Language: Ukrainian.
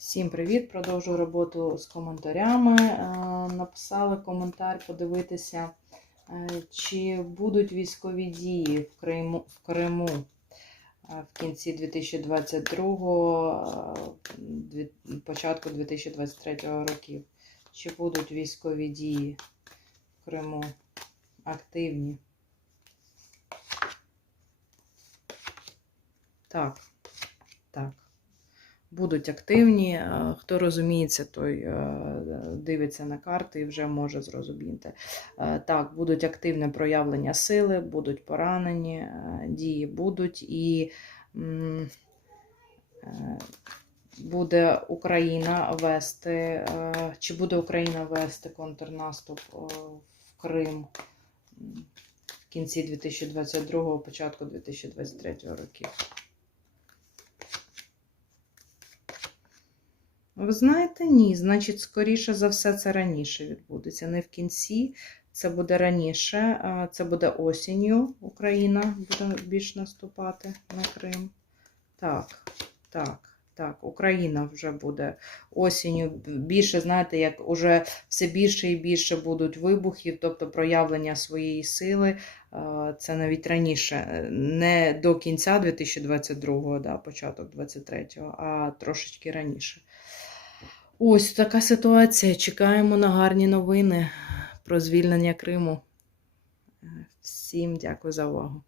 Всім привіт! Продовжую роботу з коментарями. Е, Написали коментар подивитися, е, чи будуть військові дії в Криму, в Криму е, в кінці 2022, е, дві- початку 2023 років. Чи будуть військові дії в Криму активні? Так, так будуть активні. Е, Хто розуміється, той е, дивиться на карти і вже може зрозуміти. Е, Так, будуть активне проявлення сили, будуть поранені, дії будуть і буде Україна вести, чи буде Україна вести контрнаступ в Крим в кінці 2022, початку 2023 років. Ви знаєте, ні. Значить, скоріше за все, це раніше відбудеться. Не в кінці, це буде раніше. Це буде осінню. Україна буде більш наступати на Крим. Так, так, так. Україна вже буде осінню. Більше, знаєте, як уже все більше і більше будуть вибухів, тобто проявлення своєї сили. Це навіть раніше, е, не до кінця 2022, да, початок 2023, а трошечки раніше. Ось така ситуація. Чекаємо на гарні новини про звільнення Криму. Всім дякую за увагу.